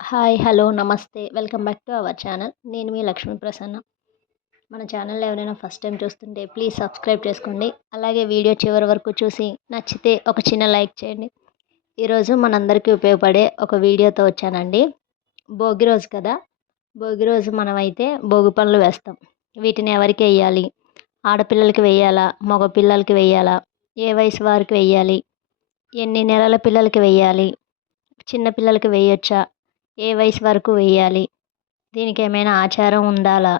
Hi, hello, నమస్తే. Welcome back to our channel. నేను మీ లక్ష్మీ ప్రసన్న. మన ఛానల్‌లో ఎవరైనా ఫస్ట్ టైం చూస్తుంటే ప్లీజ్ సబ్స్క్రైబ్ చేసుకోండి. అలాగే వీడియో చివరి వరకు చూసి నచ్చితే ఒక చిన్న లైక్ చేయండి. ఈరోజు మనందరికీ ఉపయోగపడే ఒక వీడియోతో వచ్చానండి. భోగి రోజు కదా! భోగి రోజు మనమైతే భోగి పనులు వేస్తాం. వీటిని ఎవరికి వెయ్యాలి? ఆడపిల్లలకి వెయ్యాలా? మగ పిల్లలకి వెయ్యాలా? ఏ వయసు వారికి వెయ్యాలి? ఎన్ని నెలల పిల్లలకి వెయ్యాలి? చిన్న పిల్లలకి వేయొచ్చా? ఏ వయసు వరకు వేయాలి? దీనికి ఏమైనా ఆచారం ఉండాలా?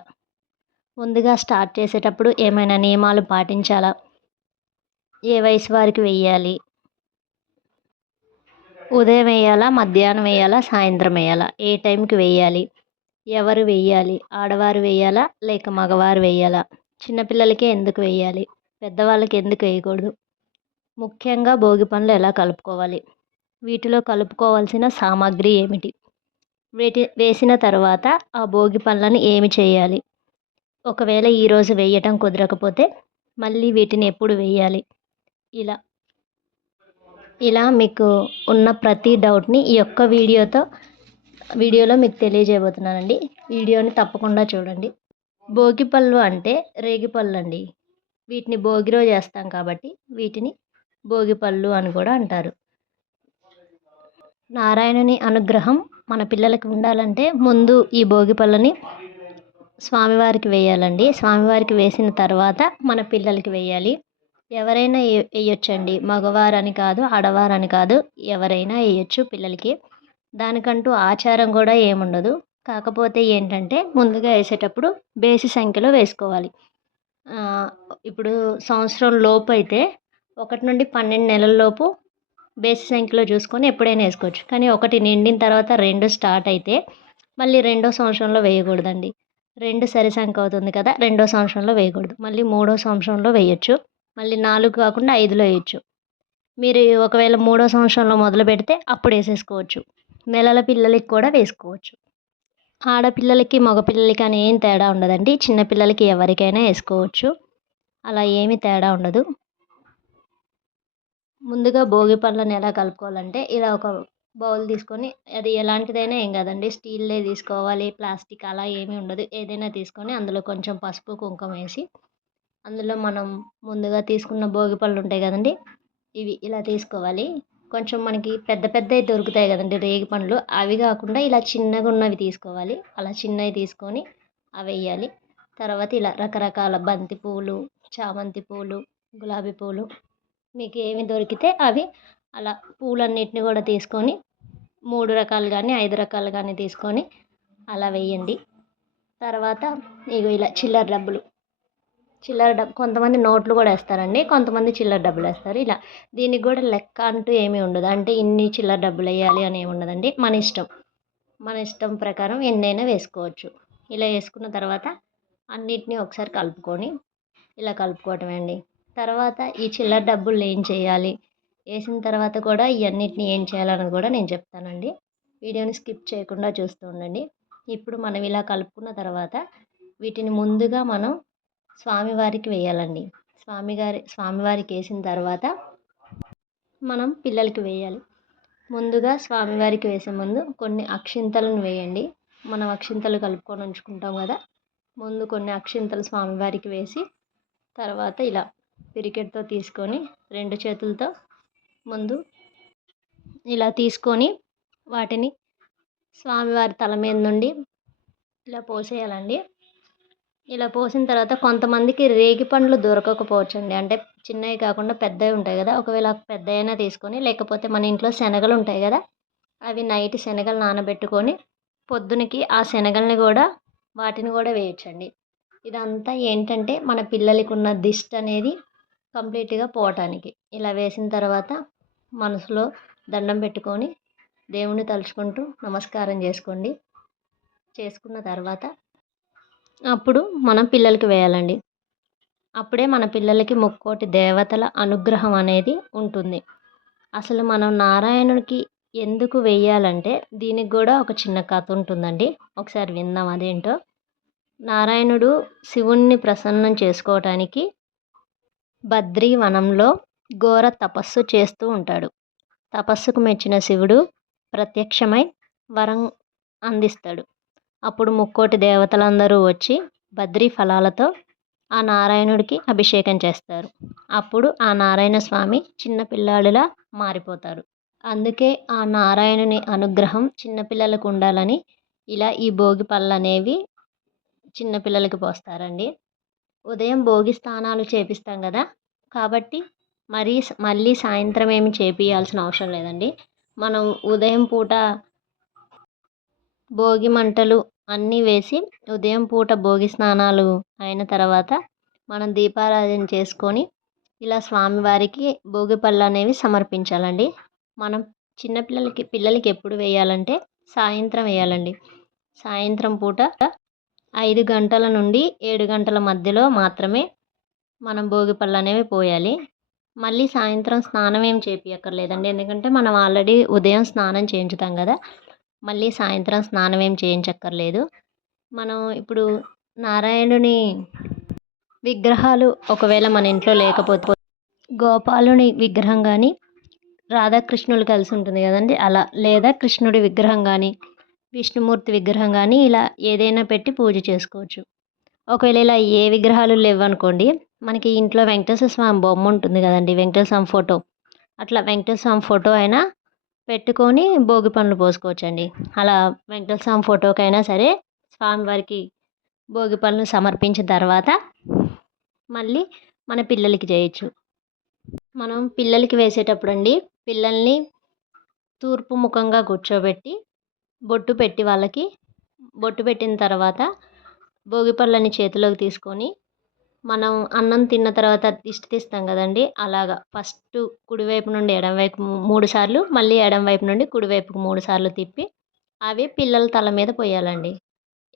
ముందుగా స్టార్ట్ చేసేటప్పుడు ఏమైనా నియమాలు పాటించాలా? ఏ వయసు వారికి వెయ్యాలి? ఉదయం వేయాలా? మధ్యాహ్నం వేయాలా? సాయంత్రం వేయాలా? ఏ టైంకి వేయాలి? ఎవరు వెయ్యాలి? ఆడవారు వెయ్యాలా? లేక మగవారు వెయ్యాలా? చిన్నపిల్లలకే ఎందుకు వెయ్యాలి? పెద్దవాళ్ళకి ఎందుకు వేయకూడదు? ముఖ్యంగా భోగి పనులు ఎలా కలుపుకోవాలి? వీటిలో కలుపుకోవాల్సిన సామాగ్రి ఏమిటి? వేసిన తర్వాత ఆ భోగి పనులను ఏమి చేయాలి? ఒకవేళ ఈరోజు వేయటం కుదరకపోతే మళ్ళీ వీటిని ఎప్పుడు వేయాలి? ఇలా ఇలా మీకు ఉన్న ప్రతి డౌట్ని ఈ యొక్క వీడియోలో మీకు తెలియజేయబోతున్నానండి. వీడియోని తప్పకుండా చూడండి. భోగి పళ్ళు అంటే రేగి పళ్ళు అండి. వీటిని భోగి రోజు చేస్తాం కాబట్టి వీటిని భోగి పళ్ళు అని కూడా అంటారు. నారాయణుని అనుగ్రహం మన పిల్లలకి ఉండాలంటే ముందు ఈ భోగి పళ్ళని స్వామివారికి వేయాలండి. స్వామివారికి వేసిన తర్వాత మన పిల్లలకి వేయాలి. ఎవరైనా వేయొచ్చండి. మగవారని కాదు, ఆడవారని కాదు, ఎవరైనా వేయొచ్చు పిల్లలకి. దానికంటూ ఆచారం కూడా ఏముండదు. కాకపోతే ఏంటంటే ముందుగా వేసేటప్పుడు బేసి సంఖ్యలో వేసుకోవాలి. ఇప్పుడు సంవత్సరం లోపు అయితే 1 నుండి 12 నెలల లోపు బేసి సంఖ్యలో చూసుకొని ఎప్పుడైనా వేసుకోవచ్చు. కానీ 1 నిండిన తర్వాత 2 స్టార్ట్ అయితే మళ్ళీ రెండో సంవత్సరంలో వేయకూడదండి. 2 సరి సంఖ్య అవుతుంది కదా! రెండో సంవత్సరంలో వేయకూడదు. మళ్ళీ మూడో సంవత్సరంలో వేయొచ్చు. మళ్ళీ 4 కాకుండా 5లో వేయొచ్చు. మీరు ఒకవేళ మూడో సంవత్సరంలో మొదలు పెడితే అప్పుడు వేసేసుకోవచ్చు. నెలల పిల్లలకి కూడా వేసుకోవచ్చు. ఆడపిల్లలకి మగపిల్లలకి అని ఏం తేడా ఉండదండి. చిన్నపిల్లలకి ఎవరికైనా వేసుకోవచ్చు. అలా ఏమీ తేడా ఉండదు. ముందుగా భోగి పళ్ళని ఎలా కలుపుకోవాలంటే ఇలా ఒక బౌల్ తీసుకొని, అది ఎలాంటిదైనా ఏం కాదండి, స్టీల్దే తీసుకోవాలి, ప్లాస్టిక్ అలా ఏమీ ఉండదు. ఏదైనా తీసుకొని అందులో కొంచెం పసుపు కుంకుమ వేసి అందులో మనం ముందుగా తీసుకున్న భోగి పళ్ళు ఉంటాయి కదండి, ఇవి ఇలా తీసుకోవాలి. కొంచెం మనకి పెద్ద పెద్దవి దొరుకుతాయి కదండి రేగి పండ్లు, అవి కాకుండా ఇలా చిన్నగా ఉన్నవి తీసుకోవాలి. అలా చిన్నవి తీసుకొని అవి వేయాలి. తర్వాత ఇలా రకరకాల బంతి పూలు, చామంతి పూలు, గులాబీ పూలు, మీకు ఏమి దొరికితే అవి అలా పూలన్నిటిని కూడా తీసుకొని 3 రకాలు కానీ 5 రకాలు కానీ తీసుకొని అలా వేయండి. తర్వాత ఇగో ఇలా చిల్లర డబ్బులు, కొంతమంది నోట్లు కూడా వేస్తారండి, కొంతమంది చిల్లర డబ్బులు వేస్తారు. ఇలా దీనికి కూడా లెక్క అంటూ ఏమీ ఉండదు. అంటే ఇన్ని చిల్లర డబ్బులు వేయాలి అని ఏమి ఉండదండి. మన ఇష్టం ప్రకారం ఎన్నైనా వేసుకోవచ్చు. ఇలా వేసుకున్న తర్వాత అన్నిటినీ ఒకసారి కలుపుకొని ఇలా కలుపుకోవటమే అండి. తర్వాత ఈ చిల్లర డబ్బులు ఏం చేయాలి, వేసిన తర్వాత కూడా ఇవన్నిటిని ఏం చేయాలని కూడా నేను చెప్తానండి. వీడియోని స్కిప్ చేయకుండా చూస్తూ ఉండండి. ఇప్పుడు మనం ఇలా కలుపుకున్న తర్వాత వీటిని ముందుగా మనం స్వామివారికి వేయాలండి. స్వామివారికి వేసిన తర్వాత మనం పిల్లలకి వేయాలి. ముందుగా స్వామివారికి వేసే ముందు కొన్ని అక్షింతలను వేయండి. మనం అక్షింతలు కలుపుకొని ఉంచుకుంటాం కదా, ముందు కొన్ని అక్షింతలు స్వామివారికి వేసి తర్వాత ఇలా పిరికెట్తో తీసుకొని 2 చేతులతో ముందు ఇలా తీసుకొని వాటిని స్వామివారి తల మీద నుండి ఇలా పోసేయాలండి. ఇలా పోసిన తర్వాత కొంతమందికి రేగి పండ్లు దొరకకపోవచ్చండి. అంటే చిన్నవి కాకుండా పెద్దవి ఉంటాయి కదా, ఒకవేళ పెద్దవైనా తీసుకొని, లేకపోతే మన ఇంట్లో శనగలు ఉంటాయి కదా, అవి నైట్ శనగలు నానబెట్టుకొని పొద్దునకి ఆ శనగల్ని కూడా వాటిని కూడా వేయచ్చండి. ఇదంతా ఏంటంటే మన పిల్లలకి ఉన్న దిష్టి అనేది కంప్లీట్గా పోవటానికి. ఇలా వేసిన తర్వాత మనసులో దండం పెట్టుకొని దేవుణ్ణి తలుచుకుంటూ నమస్కారం చేసుకోండి. చేసుకున్న తర్వాత అప్పుడు మనం పిల్లలకి వేయాలండి. అప్పుడే మన పిల్లలకి ముక్కోటి దేవతల అనుగ్రహం అనేది ఉంటుంది. అసలు మనం నారాయణుడికి ఎందుకు వేయాలంటే దీనికి కూడా ఒక చిన్న కథ ఉంటుందండి. ఒకసారి విందాం అదేంటో. నారాయణుడు శివుణ్ణి ప్రసన్నం చేసుకోవటానికి బద్రీ వనంలో ఘోర తపస్సు చేస్తూ ఉంటాడు. తపస్సుకు మెచ్చిన శివుడు ప్రత్యక్షమై వరం అందిస్తాడు. అప్పుడు ముక్కోటి దేవతలందరూ వచ్చి బద్రీ ఫలాలతో ఆ నారాయణుడికి అభిషేకం చేస్తారు. అప్పుడు ఆ నారాయణ స్వామి చిన్న పిల్లాడిలా మారిపోతారు. అందుకే ఆ నారాయణుని అనుగ్రహం చిన్నపిల్లలకు ఉండాలని ఇలా ఈ భోగి పళ్ళనేవి చిన్న పిల్లలకి పోస్తారండి. ఉదయం భోగి స్నానాలు చేపిస్తాం గదా! కాబట్టి మళ్ళీ సాయంత్రం ఏమి చేపియాల్సిన అవసరం లేదండి. మనం ఉదయం పూట భోగి మంటలు అన్నీ వేసి ఉదయం పూట భోగి స్నానాలు అయిన తర్వాత మనం దీపారాధన చేసుకొని ఇలా స్వామివారికి భోగి పళ్ళనేవి సమర్పించాలండి. మనం పిల్లలకి ఎప్పుడు వేయాలంటే సాయంత్రం వేయాలండి. సాయంత్రం పూట 5 గంటల నుండి 7 గంటల మధ్యలో మాత్రమే మనం భోగి పళ్ళనేవి పోయాలి. మళ్ళీ సాయంత్రం స్నానం ఏం చేపియక్కర్లేదండి. ఎందుకంటే మనం ఆల్రెడీ ఉదయం స్నానం చేయించుతాం గదా! మళ్ళీ సాయంత్రం స్నానం ఏం చేయించక్కర్లేదు. మనం ఇప్పుడు నారాయణుని విగ్రహాలు ఒకవేళ మన ఇంట్లో లేకపోతే గోపాలుని విగ్రహం గానీ, రాధాకృష్ణులు కలిసి ఉంటుంది గదండీ! అలా లేదా కృష్ణుడి విగ్రహం గానీ, విష్ణుమూర్తి విగ్రహం గానీ ఇలా ఏదైనా పెట్టి పూజ చేసుకోవచ్చు. ఒకవేళ ఇలా ఏ విగ్రహాలు లేవనుకోండి, మనకి ఇంట్లో వెంకటేశ్వర స్వామి బొమ్మ ఉంటుంది గదండీ! వెంకటేశ్వర స్వామి ఫోటో. అట్లా వెంకటేశ్వర స్వామి ఫోటో అయినా పెట్టుకొని భోగి పండ్లు పోసుకోవచ్చండి. అలా వెంకటేశ్వర స్వామి ఫోటోకైనా సరే స్వామివారికి భోగి పళ్ళు సమర్పించిన తర్వాత మళ్ళీ మన పిల్లలకి చేయొచ్చు. మనం పిల్లలకి వేసేటప్పుడండి పిల్లల్ని తూర్పు ముఖంగా కూర్చోబెట్టి బొట్టు పెట్టిన తర్వాత భోగి పళ్ళని చేతిలోకి తీసుకొని మనం అన్నం తిన్న తర్వాత దిష్టి తీస్తాం కదండీ! అలాగా ఫస్ట్ కుడివైపు నుండి ఎడమవైపు 3 సార్లు, మళ్ళీ ఎడమవైపు నుండి కుడివైపుకు 3 సార్లు తిప్పి అవి పిల్లల తల మీద పొయ్యాలండి.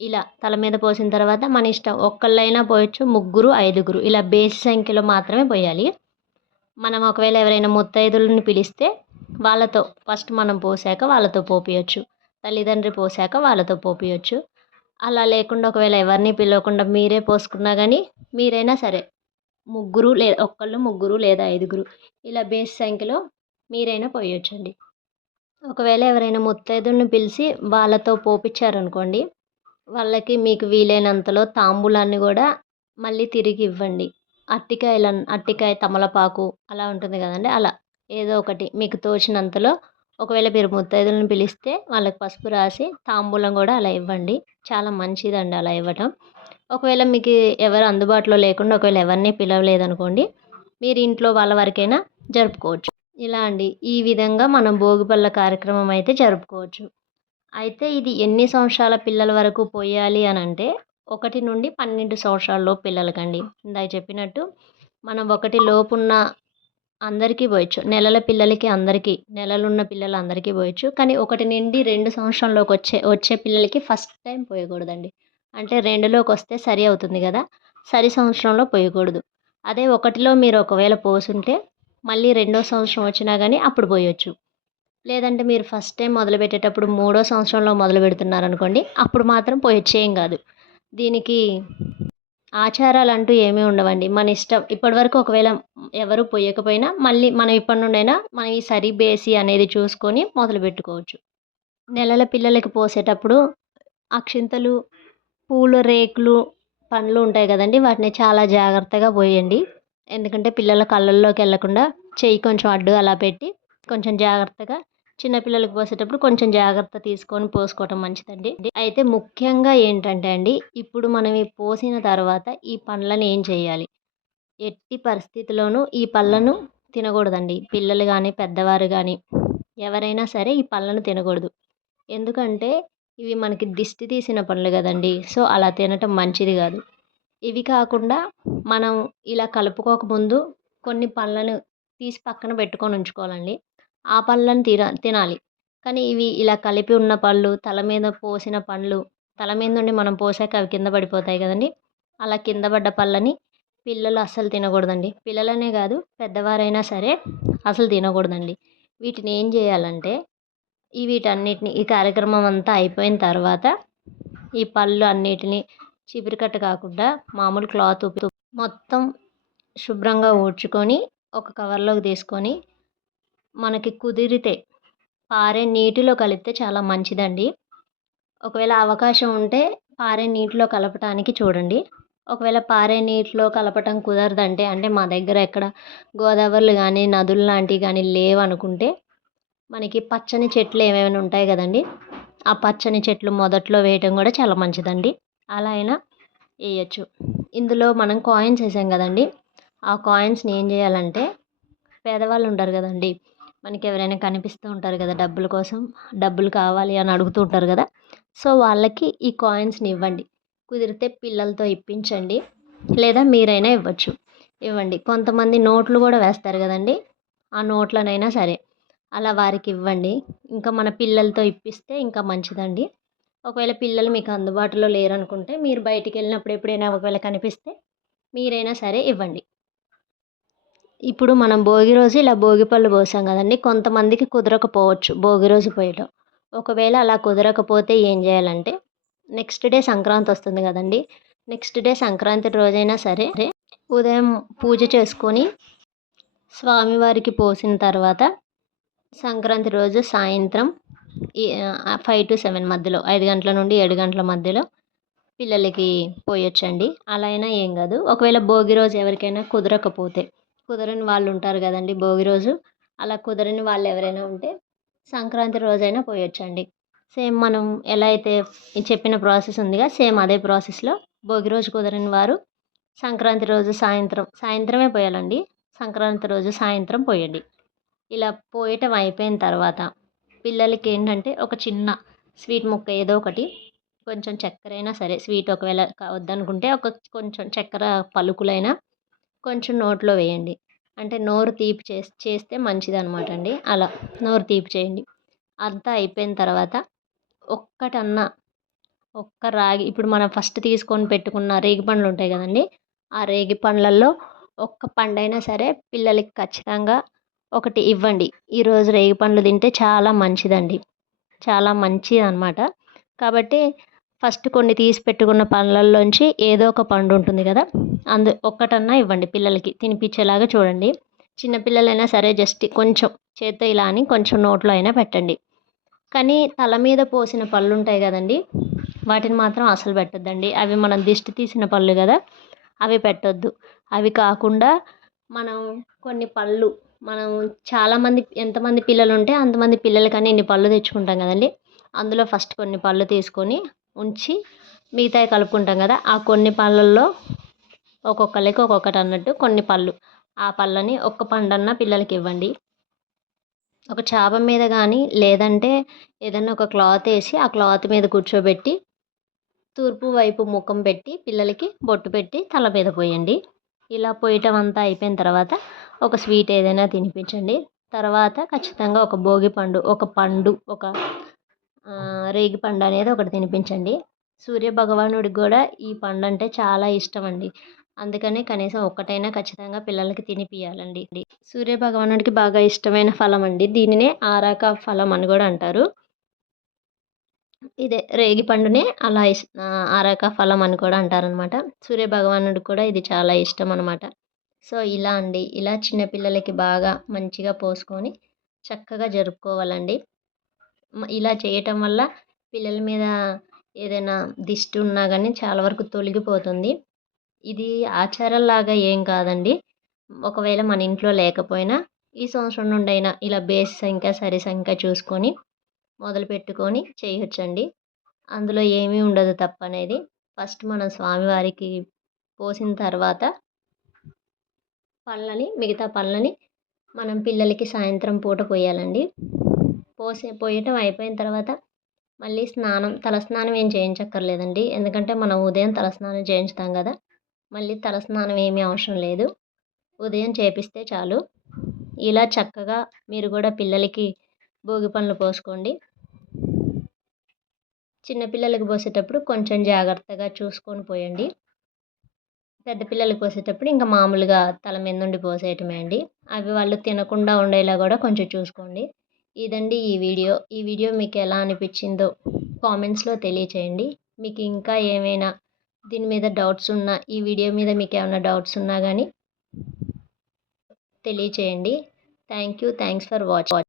ఇలా తల మీద పోసిన తర్వాత మన ఇష్టం ఒక్కళ్ళైనా పోయొచ్చు, ముగ్గురు, ఐదుగురు ఇలా బేసి సంఖ్యలో మాత్రమే పొయ్యాలి. మనం ఒకవేళ ఎవరైనా ముత్తైదులని పిలిస్తే వాళ్ళతో ఫస్ట్ మనం పోసాక వాళ్ళతో పోపియొచ్చు. తల్లిదండ్రి పోసాక వాళ్ళతో పోపియొచ్చు. అలా లేకుండా ఒకవేళ ఎవరిని పిలవకుండా మీరే పోసుకున్నా కానీ మీరైనా సరే ఒక్కళ్ళు, ముగ్గురు లేదా ఐదుగురు ఇలా బేసి సంఖ్యలో మీరైనా పోయొచ్చండి. ఒకవేళ ఎవరైనా ముత్తైదులని పిలిచి వాళ్ళతో పోపిచ్చారనుకోండి, వాళ్ళకి మీకు వీలైనంతలో తాంబూలాన్ని కూడా మళ్ళీ తిరిగి ఇవ్వండి. అరటికాయ, తమలపాకు అలా ఉంటుంది కదండీ! అలా ఏదో ఒకటి మీకు తోచినంతలో ఒకవేళ మీరు ముత్తైదులను పిలిస్తే వాళ్ళకి పసుపు రాసి తాంబూలం కూడా అలా ఇవ్వండి. చాలా మంచిదండి అలా ఇవ్వటం. ఒకవేళ మీకు ఎవరు అందుబాటులో లేకుండా ఒకవేళ ఎవరిని పిలవలేదనుకోండి, మీరు ఇంట్లో వాళ్ళ వరకైనా జరుపుకోవచ్చు. ఇలా అండి ఈ విధంగా మనం భోగిపళ్ళ కార్యక్రమం అయితే జరుపుకోవచ్చు. అయితే ఇది ఎన్ని సంవత్సరాల పిల్లల వరకు పోయాలి అనంటే 1 నుండి 12 సంవత్సరాలలోపు పిల్లలకండి. ఇందాక చెప్పినట్టు మనం 1 లోపున్న అందరికీ పోయొచ్చు. నెలల పిల్లలకి అందరికీ, నెలలున్న పిల్లలందరికీ పోయొచ్చు. కానీ 1 నుండి 2 సంవత్సరంలోకి వచ్చే పిల్లలకి ఫస్ట్ టైం పోయకూడదండి. అంటే 2లోకొస్తే సరి అవుతుంది గదా! సరి సంవత్సరంలో పోయకూడదు. అదే 1లో మీరు ఒకవేళ పోసుంటే మళ్ళీ రెండో సంవత్సరం వచ్చినా గానీ అప్పుడు పోయొచ్చు. లేదంటే మీరు ఫస్ట్ టైం మొదలుపెట్టేటప్పుడు 3వ సంవత్సరంలో మొదలుపెడుతున్నారనుకోండి, అప్పుడు మాత్రం పోయొచ్చు ఏం గాదు. దీనికి ఆచారాలంటూ ఏమీ ఉండవండి. మన ఇష్టం. ఇప్పటివరకు ఒకవేళ ఎవరు పొయ్యకపోయినా మళ్ళీ మనం ఇప్పటి నుండైనా మనం ఈ సరి బేసి అనేది చూసుకొని మొదలుపెట్టుకోవచ్చు. నెలల పిల్లలకి పోసేటప్పుడు అక్షింతలు, పూల రేకులు, పండ్లు ఉంటాయి గదండీ! వాటిని చాలా జాగ్రత్తగా పోయండి. ఎందుకంటే పిల్లల కళ్ళల్లోకి ఎళ్ళకుండా చెయ్యి కొంచెం అడ్డు అలా పెట్టి కొంచెం జాగ్రత్తగా చిన్న పిల్లలకి పోసేటప్పుడు కొంచెం జాగ్రత్త తీసుకొని పోసుకోవటం మంచిదండి. అయితే ముఖ్యంగా ఏంటంటే అండి, ఇప్పుడు మనం ఈ పోసిన తర్వాత ఈ పండ్లను ఏం చేయాలి? ఎట్టి పరిస్థితిలోనూ ఈ పళ్ళను తినకూడదండి. పిల్లలు గానీ, పెద్దవారు గానీ ఎవరైనా సరే ఈ పళ్ళను తినకూడదు. ఎందుకంటే ఇవి మనకి దిష్టి తీసిన పండ్లు గదండీ! సో, అలా తినటం మంచిది గాదు. ఇవి కాకుండా మనం ఇలా కలుపుకోకముందు కొన్ని పళ్ళను తీసి పక్కన పెట్టుకొని ఉంచుకోవాలండి. ఆ పళ్ళను తినాలి. కానీ ఇవి ఇలా కలిపి ఉన్న పళ్ళు, తల మీద పోసిన పండ్లు, తల మీద నుండి మనం పోసాక అవి కింద పడిపోతాయి గదండీ! అలా కింద పడ్డ పళ్ళని పిల్లలు అస్సలు తినకూడదండి. పిల్లలనే గాదు పెద్దవారైనా సరే అసలు తినకూడదండి. వీటిని ఏం జేయాలంటే వీటన్నిటిని ఈ కార్యక్రమం అంతా అయిపోయిన తర్వాత ఈ పళ్ళు అన్నిటిని చీపురు కాకుండా మామూలు క్లాత్ మొత్తం శుభ్రంగా ఊడ్చుకొని ఒక కవర్లోకి తీసుకొని మనకి కుదిరితే పారే నీటిలో కలిపితే చాలా మంచిదండి. ఒకవేళ అవకాశం ఉంటే పారే నీటిలో కలపటానికి చూడండి. ఒకవేళ పారే నీటిలో కలపటం కుదరదంటే అంటే మా దగ్గర ఎక్కడ గోదావరిలు గానీ, నదులు లాంటివి గానీ లేవనుకుంటే మనకి పచ్చని చెట్లు ఏమైనా ఉంటాయి గదండీ! ఆ పచ్చని చెట్లు మొదట్లో వేయటం గూడా చాలా మంచిదండి. అలా అయినా ఎయచ్చు. ఇందులో మనం కాయిన్స్ ఏసాం గదండీ! ఆ కాయిన్స్‌ని ఏం జేయాలంటే పేదవాళ్ళు ఉంటారు గదండీ! మనకెవరైనా కనిపిస్తూ ఉంటారు గదా! డబ్బుల కోసం. డబ్బులు కావాలి అని అడుగుతూ ఉంటారు గదా! సో, వాళ్ళకి ఈ కాయిన్స్‌ని ఇవ్వండి. కుదిరితే పిల్లలతో ఇప్పించండి. లేదా మీరైనా ఇవ్వచ్చు. ఇవ్వండి. కొంతమంది నోట్లు గూడా వేస్తారు గదండీ! ఆ నోట్లనైనా సరే అలా వారికివ్వండి. ఇంకా మన పిల్లలతో ఇప్పిస్తే ఇంకా మంచిదండి. ఒకవేళ పిల్లలు మీకు అందుబాటులో లేరనుకుంటే మీరు బయటికెళ్ళినప్పుడు ఎప్పుడైనా ఒకవేళ కనిపిస్తే మీరైనా సరే ఇవ్వండి. ఇప్పుడు మనం భోగి రోజు ఇలా భోగి పళ్ళు పోసాం కదండీ! కొంతమందికి కుదరకపోవచ్చు భోగి రోజు పోయటం. ఒకవేళ అలా కుదరకపోతే ఏం జేయాలంటే, నెక్స్ట్ డే సంక్రాంతొస్తుంది గదండీ! నెక్స్ట్ డే సంక్రాంతి రోజైనా సరే ఉదయం పూజ చేసుకొని, స్వామివారికి పోసిన తర్వాత సంక్రాంతి రోజు సాయంత్రం 5-7 మధ్యలో 5 గంటల నుండి 7 గంటల మధ్యలో పిల్లలకి పోయొచ్చండి. అలా అయినా ఏం గాదు. ఒకవేళ భోగి రోజు ఎవరికైనా కుదరకపోతే, కుదరని వాళ్ళు ఉంటారు గదండీ భోగి రోజు. అలా కుదరని వాళ్ళు ఎవరైనా ఉంటే సంక్రాంతి రోజైనా పోయొచ్చండి. సేమ్ మనం ఎలా అయితే ఈ చెప్పిన ప్రాసెస్ ఉందిగా సేమ్ అదే ప్రాసెస్‌లో భోగి రోజు కుదరని వారు సంక్రాంతి రోజు సాయంత్రమే పోయాలండి. సంక్రాంతి రోజు సాయంత్రం పోయండి. ఇలా పోయటం అయిపోయిన తర్వాత పిల్లలకేంటంటే ఒక చిన్న స్వీట్ ముక్క ఏదో ఒకటి కొంచెం చక్కెరైనా సరే స్వీట్ ఒకవేళ వద్దనుకుంటే కొంచెం చక్కెర పలుకులైనా కొంచెం నోట్లో వేయండి. అంటే నోరు తీపి చేస్తే మంచిదనమాట అండి. అలా నోరు తీపి చేయండి. అంతా అయిపోయిన తర్వాత ఒక్కటన్నా ఒక్క రాగి ఇప్పుడు మనం ఫస్ట్ తీసుకొని పెట్టుకున్న రేగి పండ్లుంటాయి గదండీ! ఆ రేగి పండ్లల్లో ఒక్క పండైనా సరే పిల్లలకి ఖచ్చితంగా ఒకటి ఇవ్వండి. ఈరోజు రేగి పండ్లు తింటే చాలా మంచిదండి. చాలా మంచిదనమాట. కాబట్టి ఫస్ట్ కొన్ని తీసి పెట్టుకున్న పండ్లల్లోంచి ఏదో ఒక పండు ఉంటుంది గదా! ఒక్కటన్నా ఇవ్వండి పిల్లలకి తినిపిచ్చేలాగా చూడండి. చిన్న పిల్లలైనా సరే జస్ట్ కొంచెం చేత్తో ఇలా అని కొంచెం నోట్లో అయినా పెట్టండి. కానీ తల మీద పోసిన పళ్ళుంటాయి గదండీ! వాటిని మాత్రం అసలు పెట్టొద్దండి. అవి మనం దిష్టి తీసిన పళ్ళు గదా! అవి పెట్టొద్దు. అవి కాకుండా మనం కొన్ని పళ్ళు మనం చాలామంది ఎంతమంది పిల్లలుంటే అంతమంది పిల్లలకని ఇన్ని పళ్ళు తెచ్చుకుంటాం గదండీ! అందులో ఫస్ట్ కొన్ని పళ్ళు తీసుకొని ఉంచి మిగతాయి కలుపుకుంటాం గదా! ఆ కొన్ని పళ్ళల్లో ఒక్కొక్కళ్ళకి ఒక్కొక్కటన్నట్టు కొన్ని పళ్ళు. ఆ పళ్ళని ఒక్క పండన్నా పిల్లలకివ్వండి. ఒక చాప మీద గానీ, లేదంటే ఏదన్నా ఒక క్లాతేసి ఆ క్లాత్ మీద కూర్చోబెట్టి, తూర్పు వైపు ముఖం పెట్టి పిల్లలకి బొట్టు పెట్టి తల మీద పోయండి. ఇలా పోయటం అంతా అయిపోయిన తర్వాత ఒక స్వీట్ ఏదైనా తినిపించండి. తర్వాత ఖచ్చితంగా ఒక భోగిపండు, ఒక రేగిపండు అనేది ఒకటి తినిపించండి. సూర్యభగవానుడికి గూడా ఈ పండంటే చాలా ఇష్టమండి. అందుకనే కనీసం ఒక్కటైనా ఖచ్చితంగా పిల్లలకి తినిపియాలండి. సూర్యభగవానుడికి బాగా ఇష్టమైన ఫలమండి. దీనినే ఆరాక ఫలం అని గూడా అంటారు. ఇదే రేగి పండునే ఆరాక ఫలం అని కూడా అంటారనమాట. సూర్యభగవానుడికి కూడా ఇది చాలా ఇష్టమనమాట. సో, ఇలా అండి. ఇలా చిన్న పిల్లలకి బాగా మంచిగా పోసుకొని చక్కగా జరుపుకోవాలండి. ఇలా చేయటం వల్ల పిల్లల మీద ఏదైనా దిష్టి ఉన్నా గానీ చాలా వరకు తొలగిపోతుంది. ఇది ఆచారంలాగా ఏం కాదండి. ఒకవేళ మన ఇంట్లో లేకపోయినా ఈ సంవత్సరం నుండైనా ఇలా బేసి సంఖ్య, సరి సంఖ్య చూసుకొని మొదలుపెట్టుకొని చేయొచ్చండి. అందులో ఏమీ ఉండదు తప్పనేది. ఫస్ట్ మనం స్వామివారికి పోసిన తర్వాత మిగతా పళ్ళని మనం పిల్లలకి సాయంత్రం పూట పొయ్యాలండి. పొయ్యటం అయిపోయిన తర్వాత మళ్ళీ తలస్నానం ఏం చేయించక్కర్లేదండి. ఎందుకంటే మనం ఉదయం తలస్నానం చేయించుతాం గదా! మళ్ళీ తలస్నానం ఏమీ అవసరం లేదు. ఉదయం చేపిస్తే చాలు. ఇలా చక్కగా మీరు గూడా పిల్లలకి భోగి పండ్లు పోసుకోండి. చిన్న పిల్లలకి పోసేటప్పుడు కొంచెం జాగ్రత్తగా చూసుకొని పోయండి. పెద్ద పిల్లలకి పోసేటప్పుడు ఇంకా మామూలుగా తల మీద నుండి పోసేయటమే అండి. అవి వాళ్ళు తినకుండా ఉండేలా గూడా కొంచెం చూసుకోండి. ఇదండి ఈ వీడియో. ఈ వీడియో మీకెలా అనిపిచ్చిందో కామెంట్స్‌లో తెలియచేయండి. మీకు ఇంకా ఏమైనా దీని మీద డౌట్స్ ఉన్నా, ఈ వీడియో మీద మీకేమన్నా డౌట్స్ ఉన్నా గానీ తెలియచేయండి. Thanks for watching.